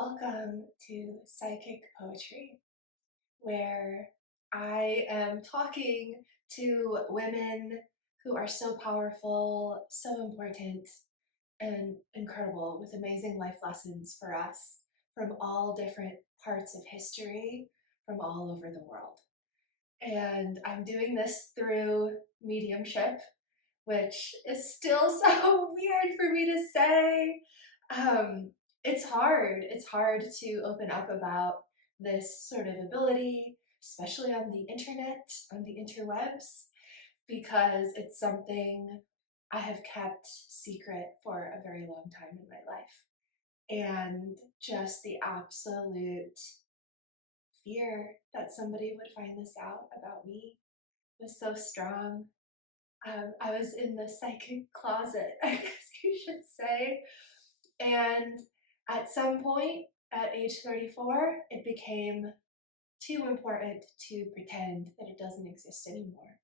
Welcome to Psychic Poetry, where I am talking to women who are so powerful, so important, and incredible with amazing life lessons for us from all different parts of history from all over the world. And I'm doing this through mediumship, which is still so weird for me to say. Um, it's hard. It's hard to open up about this sort of ability, especially on the internet, on the interwebs, because it's something I have kept secret for a very long time in my life. And just the absolute fear that somebody would find this out about me was so strong. I was in the psychic closet, I guess you should say. And at some point, at age 34, it became too important to pretend that it doesn't exist anymore.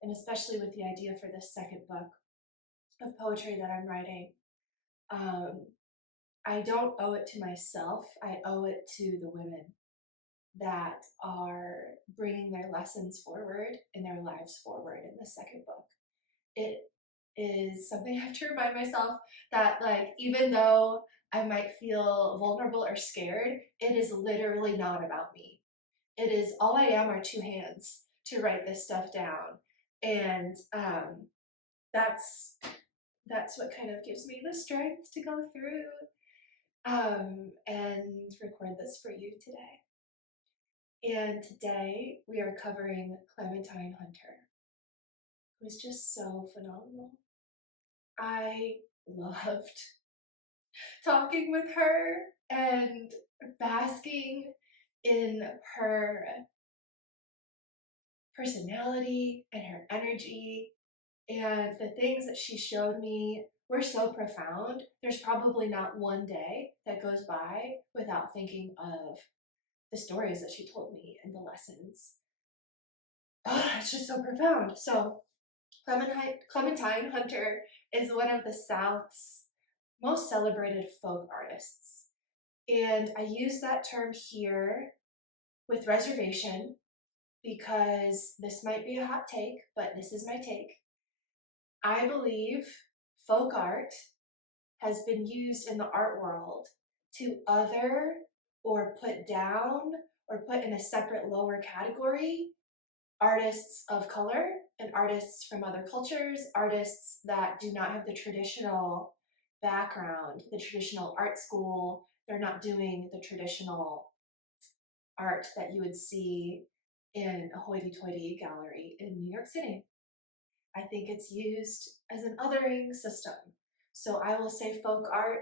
And especially with the idea for this second book of poetry that I'm writing, I don't owe it to myself, I owe it to the women that are bringing their lessons forward and their lives forward in the second book. It is something I have to remind myself that, like, even though I might feel vulnerable or scared, it is literally not about me. It is all I am are two hands to write this stuff down. And that's what kind of gives me the strength to go through and record this for you today. And today we are covering Clementine Hunter, who's just so phenomenal. I loved talking with her and basking in her personality and her energy, and the things that she showed me were so profound. There's probably not one day that goes by without thinking of the stories that she told me and the lessons. Oh, it's just so profound. So Clementine Hunter is one of the South's most celebrated folk artists. And I use that term here with reservation because this might be a hot take, but this is my take. I believe folk art has been used in the art world to other or put down or put in a separate lower category artists of color and artists from other cultures, artists that do not have the traditional background, the traditional art school. They're not doing the traditional art that you would see in a hoity-toity gallery in New York City. I think it's used as an othering system. So I will say folk art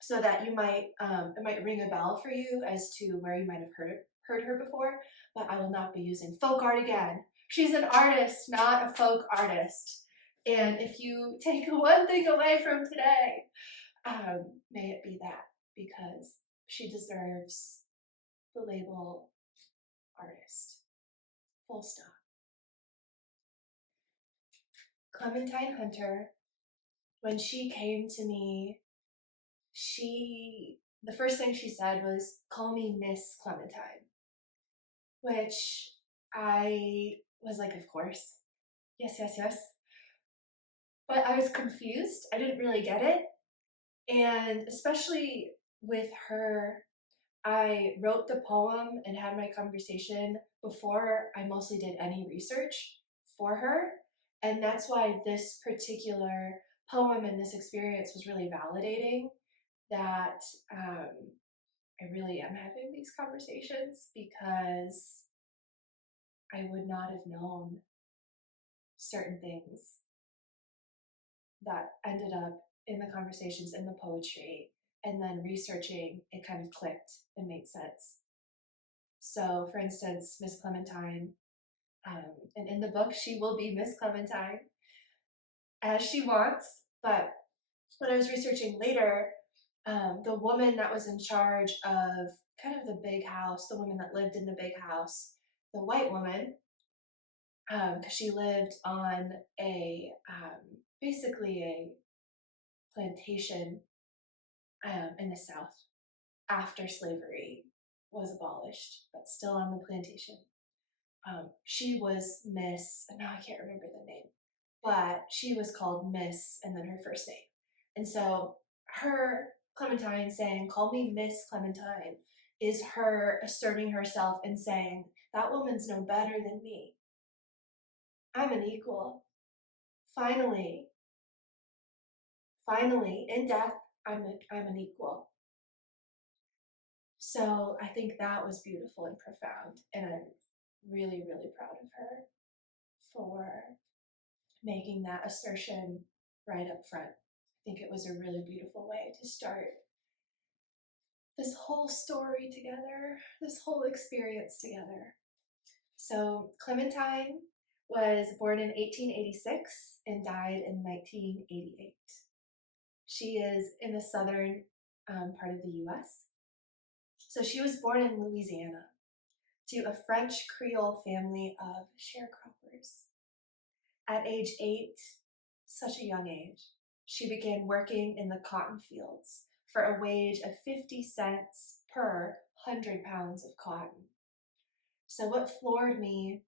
so that you might, it might ring a bell for you as to where you might have heard her before, but I will not be using folk art again. She's an artist, not a folk artist. And if you take one thing away from today, may it be that, because she deserves the label artist. Full stop. Clementine Hunter, when she came to me, the first thing she said was, "Call me Miss Clementine," which I was like, of course, yes, yes, yes. But I was confused. I didn't really get it. And especially with her, I wrote the poem and had my conversation before I mostly did any research for her. And that's why this particular poem and this experience was really validating that I really am having these conversations, because I would not have known certain things that ended up in the conversations, in the poetry, and then researching, it kind of clicked and made sense. So for instance, Miss Clementine, and in the book she will be Miss Clementine as she wants, but when I was researching later, the woman that was in charge of kind of the big house, the woman that lived in the big house, the white woman, because she lived on basically a plantation in the South. after slavery was abolished, but still on the plantation. She was Miss, and now I can't remember the name, but she was called Miss and then her first name. And so her Clementine saying, "Call me Miss Clementine," is her asserting herself and saying, "That woman's no better than me. I'm an equal. Finally, finally, in death, I'm an equal." So I think that was beautiful and profound, and I'm really, really proud of her for making that assertion right up front. I think it was a really beautiful way to start this whole story together, this whole experience together. So Clementine was born in 1886 and died in 1988. She is in the southern part of the US. So she was born in Louisiana to a French-Creole family of sharecroppers. At age 8, such a young age, she began working in the cotton fields for a wage of 50 cents per 100 pounds of cotton. So what floored me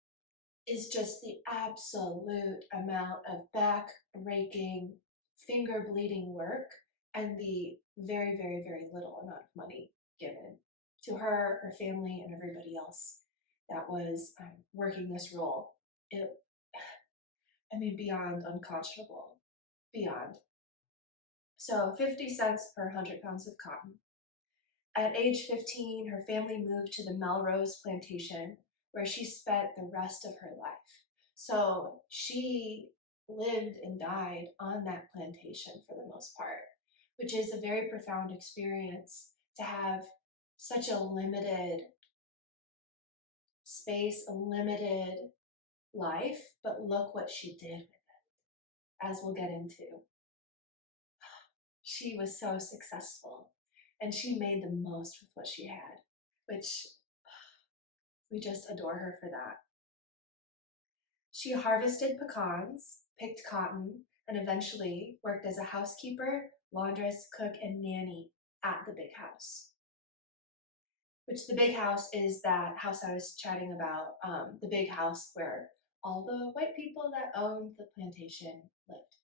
is just the absolute amount of back-raking, finger-bleeding work and the very, very, very little amount of money given to her, her family, and everybody else that was working this role. Beyond unconscionable, beyond. So 50 cents per 100 pounds of cotton. At age 15, her family moved to the Melrose Plantation, where she spent the rest of her life. So she lived and died on that plantation for the most part, which is a very profound experience to have such a limited space, a limited life, but look what she did with it, as we'll get into. She was so successful, and she made the most with what she had, which we just adore her for that. She harvested pecans, picked cotton, and eventually worked as a housekeeper, laundress, cook, and nanny at the big house. Which the big house is that house I was chatting about, the big house where all the white people that owned the plantation lived.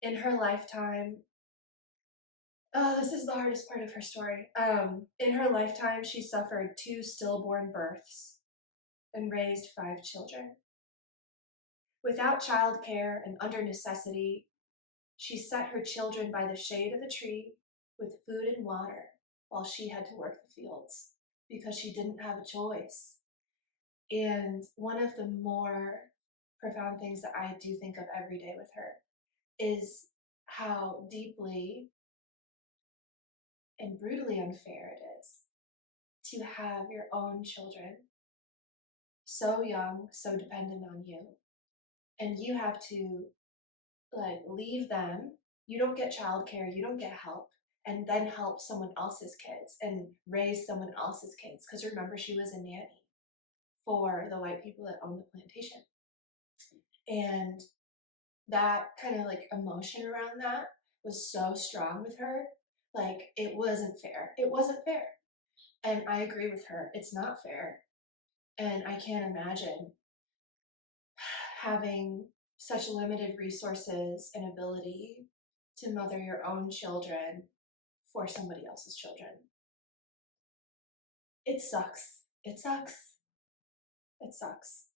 In her lifetime, this is the hardest part of her story. In her lifetime, she suffered 2 stillborn births and raised 5 children. Without childcare and under necessity, she set her children by the shade of a tree with food and water while she had to work the fields because she didn't have a choice. And one of the more profound things that I do think of every day with her is how deeply and brutally unfair it is to have your own children so young, so dependent on you, and you have to leave them. You don't get childcare, you don't get help, and then help someone else's kids and raise someone else's kids. Because remember, she was a nanny for the white people that owned the plantation. And that kind of emotion around that was so strong with her. It wasn't fair. It wasn't fair. And I agree with her. It's not fair. And I can't imagine having such limited resources and ability to mother your own children for somebody else's children. It sucks. It sucks. It sucks.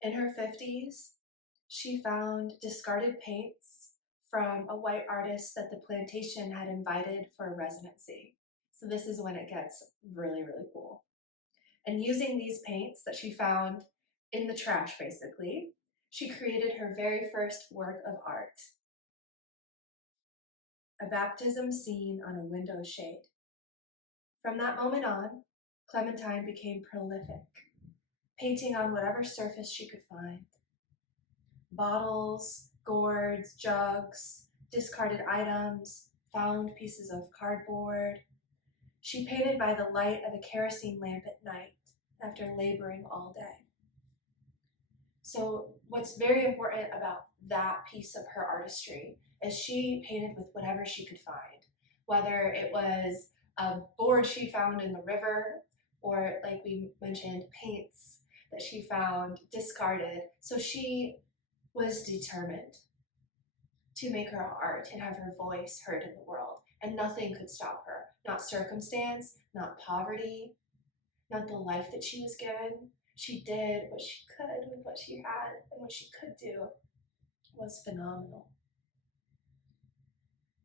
In her 50s, she found discarded paints from a white artist that the plantation had invited for a residency. So this is when it gets really, really cool. And using these paints that she found in the trash, basically, she created her very first work of art. A baptism scene on a window shade. From that moment on, Clementine became prolific, painting on whatever surface she could find. Bottles, gourds, jugs, discarded items, found pieces of cardboard. She painted by the light of a kerosene lamp at night after laboring all day. So what's very important about that piece of her artistry is she painted with whatever she could find, whether it was a board she found in the river, or like we mentioned, paints that she found discarded. So she was determined to make her art and have her voice heard in the world, and nothing could stop her. Not circumstance, not poverty, not the life that she was given. She did what she could with what she had, and what she could do was phenomenal.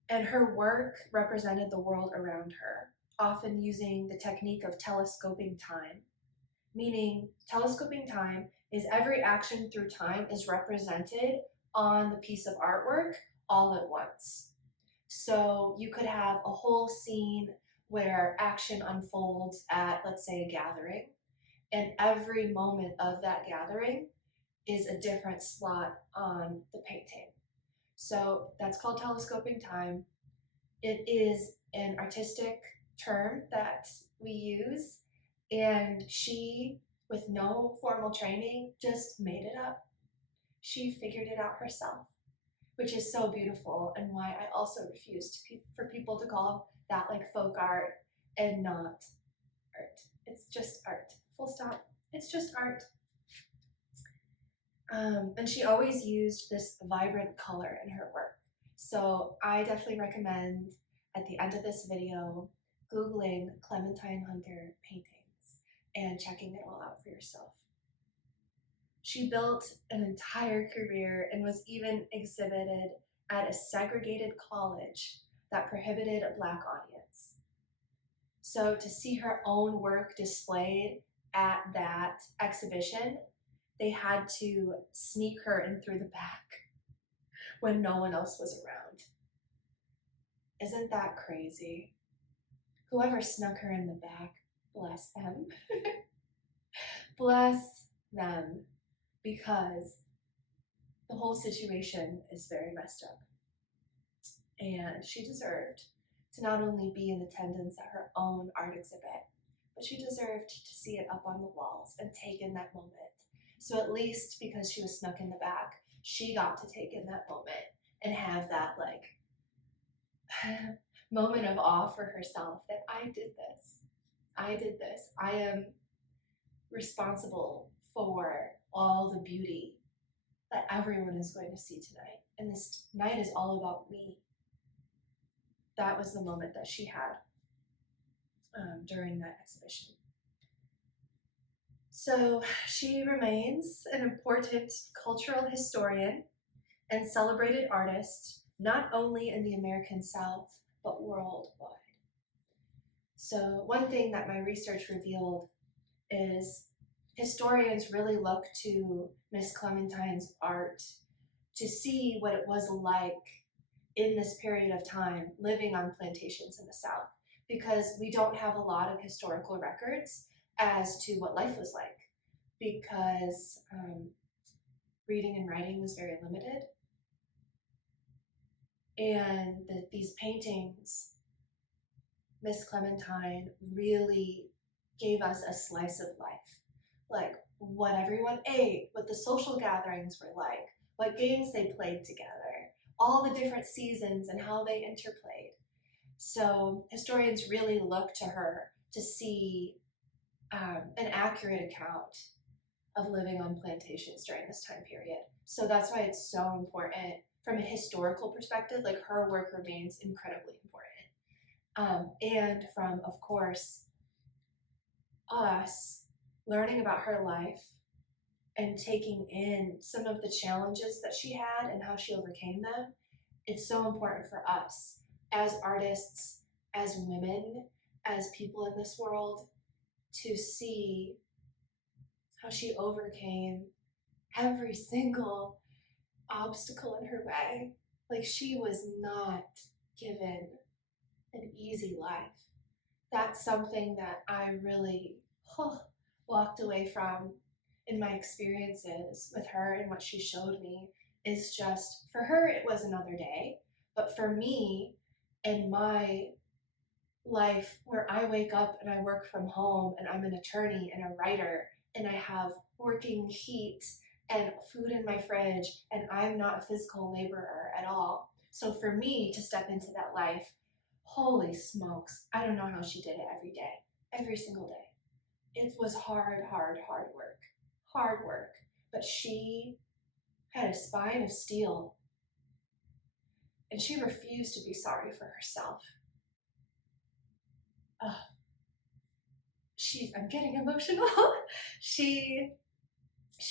And her work represented the world around her, often using the technique of telescoping time, meaning telescoping time is every action through time is represented on the piece of artwork all at once. So you could have a whole scene where action unfolds at, let's say, a gathering, and every moment of that gathering is a different slot on the painting. So that's called telescoping time. It is an artistic term that we use, and she, with no formal training, just made it up. She figured it out herself, which is so beautiful, and why I also refuse for people to call that like folk art and not art. It's just art, full stop. It's just art. And she always used this vibrant color in her work. So I definitely recommend at the end of this video, Googling Clementine Hunter paintings and checking it all out for yourself. She built an entire career and was even exhibited at a segregated college that prohibited a Black audience. So to see her own work displayed at that exhibition, they had to sneak her in through the back when no one else was around. Isn't that crazy? Whoever snuck her in the back, bless them. Bless them, because the whole situation is very messed up. And she deserved to not only be in attendance at her own art exhibit, but she deserved to see it up on the walls and take in that moment. So at least because she was snuck in the back, she got to take in that moment and have that like moment of awe for herself that I did this. I did this. I am responsible for all the beauty that everyone is going to see tonight. And this night is all about me. That was the moment that she had during that exhibition. So she remains an important cultural historian and celebrated artist, not only in the American South, but worldwide. So one thing that my research revealed is historians really look to Miss Clementine's art to see what it was like in this period of time living on plantations in the South, because we don't have a lot of historical records as to what life was like, because reading and writing was very limited. And these paintings, Miss Clementine really gave us a slice of life, like what everyone ate, what the social gatherings were like, what games they played together, all the different seasons and how they interplayed. So historians really look to her to see an accurate account of living on plantations during this time period. So that's why it's so important from a historical perspective. Like, her work remains incredibly important. And from, of course, us learning about her life and taking in some of the challenges that she had and how she overcame them, it's so important for us as artists, as women, as people in this world, to see how she overcame every single obstacle in her way. Like, she was not given an easy life. That's something that I really walked away from in my experiences with her, and what she showed me is just, for her, it was another day. But for me, in my life where I wake up and I work from home and I'm an attorney and a writer and I have working heat and food in my fridge and I'm not a physical laborer at all. So for me to step into that life, holy smokes, I don't know how she did it every day, every single day. It was hard, hard, hard work. But she had a spine of steel, and she refused to be sorry for herself. I'm getting emotional. she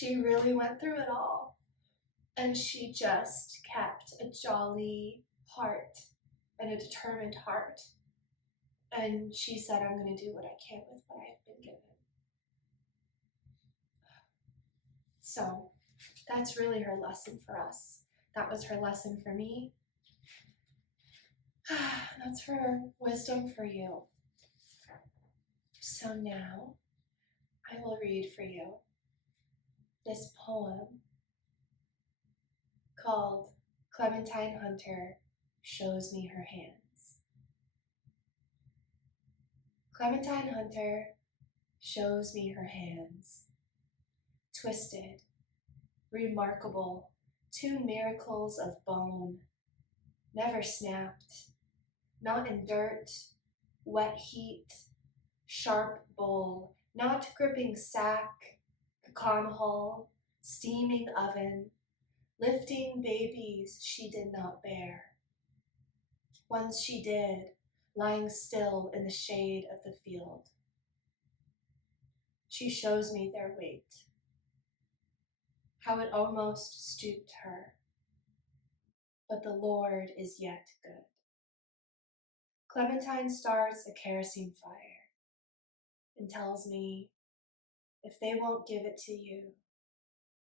really went through it all, and she just kept a jolly heart and a determined heart. And she said, I'm going to do what I can with what I've been given. So that's really her lesson for us. That was her lesson for me. That's her wisdom for you. So now I will read for you this poem called Clementine Hunter Shows Me Her Hands. Clementine Hunter shows me her hands, twisted, remarkable, two miracles of bone, never snapped, not in dirt, wet heat, sharp bowl, not gripping sack, pecan hull, steaming oven, lifting babies she did not bear. Once she did, lying still in the shade of the field. She shows me their weight, how it almost stooped her, but the Lord is yet good. Clementine starts a kerosene fire and tells me, if they won't give it to you,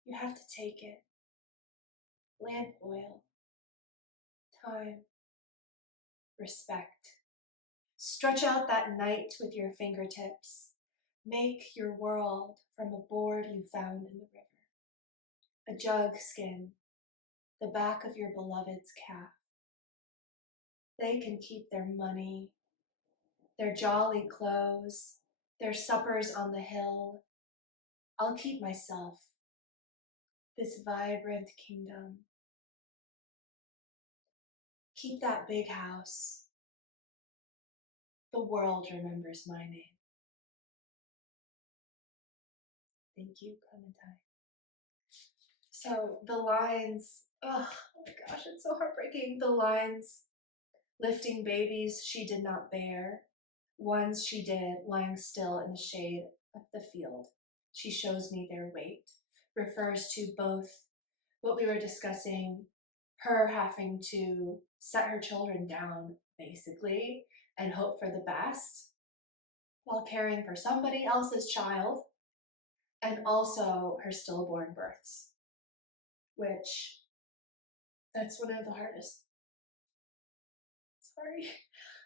you have to take it. Lamp oil, time, respect. Stretch out that night with your fingertips. Make your world from a board you found in the river. A jug skin, the back of your beloved's calf. They can keep their money, their jolly clothes, their suppers on the hill. I'll keep myself, this vibrant kingdom. Keep that big house. The world remembers my name. Thank you, Clementine. So the lines, oh my gosh, it's so heartbreaking. The lines, lifting babies she did not bear, ones she did, lying still in the shade of the field. She shows me their weight, refers to both what we were discussing, her having to set her children down, basically, and hope for the best, while caring for somebody else's child, and also her stillborn births, which that's one of the hardest,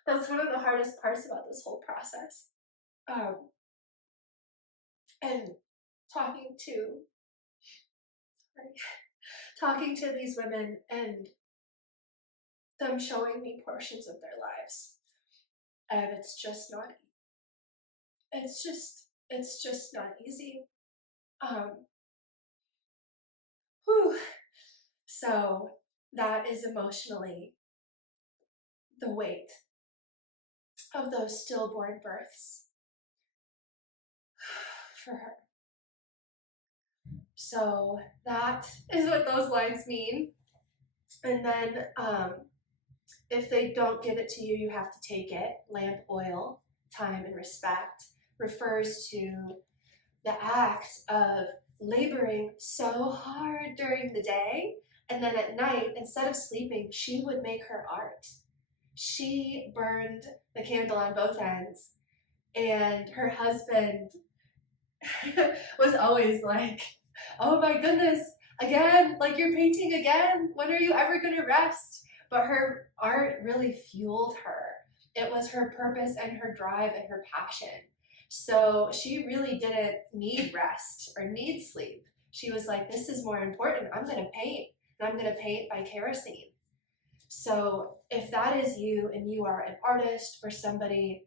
that's one of the hardest parts about this whole process. And talking to these women and them showing me portions of their lives, and it's just not easy. So that is emotionally the weight of those stillborn births for her. So that is what those lines mean. And then if they don't give it to you, you have to take it. Lamp oil, time and respect, refers to the act of laboring so hard during the day, and then at night, instead of sleeping, she would make her art. She burned the candle on both ends, and her husband was always like, oh my goodness, again, like you're painting again, when are you ever gonna rest? But her art really fueled her. It was her purpose and her drive and her passion. So she really didn't need rest or need sleep. She was like, this is more important. I'm gonna paint, and I'm gonna paint by kerosene. So if that is you and you are an artist or somebody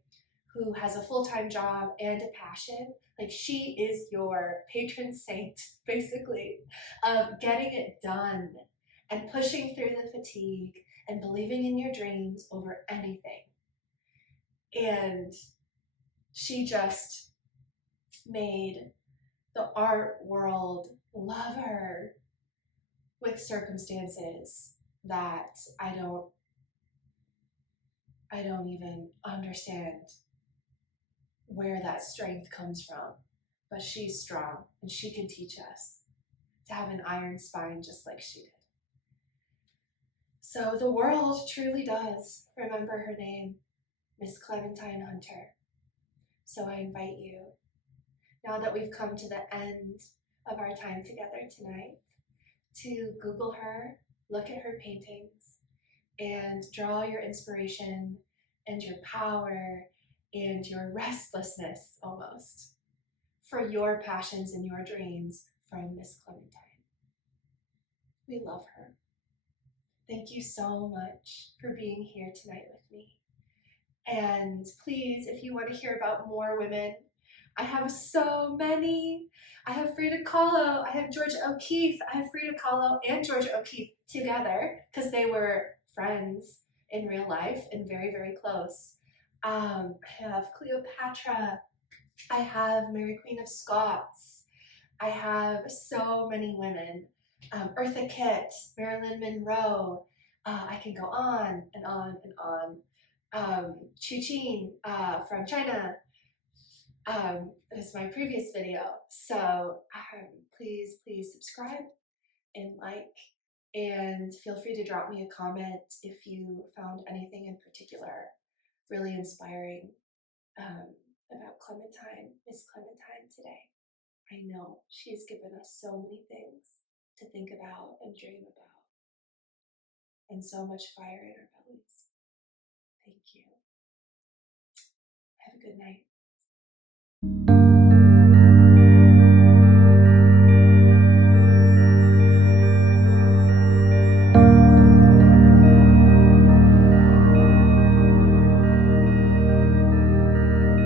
who has a full-time job and a passion, like she is your patron saint, basically, of getting it done and pushing through the fatigue and believing in your dreams over anything. And she just made the art world love her with circumstances that I don't even understand where that strength comes from. But she's strong and she can teach us to have an iron spine just like she did. So the world truly does remember her name, Miss Clementine Hunter. So I invite you, now that we've come to the end of our time together tonight, to Google her, look at her paintings, and draw your inspiration and your power and your restlessness almost for your passions and your dreams from Miss Clementine. We love her. Thank you so much for being here tonight with me. And please, if you want to hear about more women, I have so many. I have Frida Kahlo, I have Georgia O'Keeffe, I have Frida Kahlo and Georgia O'Keeffe together because they were friends in real life and very, very close. I have Cleopatra, I have Mary Queen of Scots, I have so many women. Eartha Kitt, Marilyn Monroe, I can go on and on and on. Chu Qin from China is my previous video. So please subscribe and like, and feel free to drop me a comment if you found anything in particular really inspiring about Clementine, Miss Clementine today. I know she's given us so many things to think about and dream about, and so much fire in our bellies. Thank you.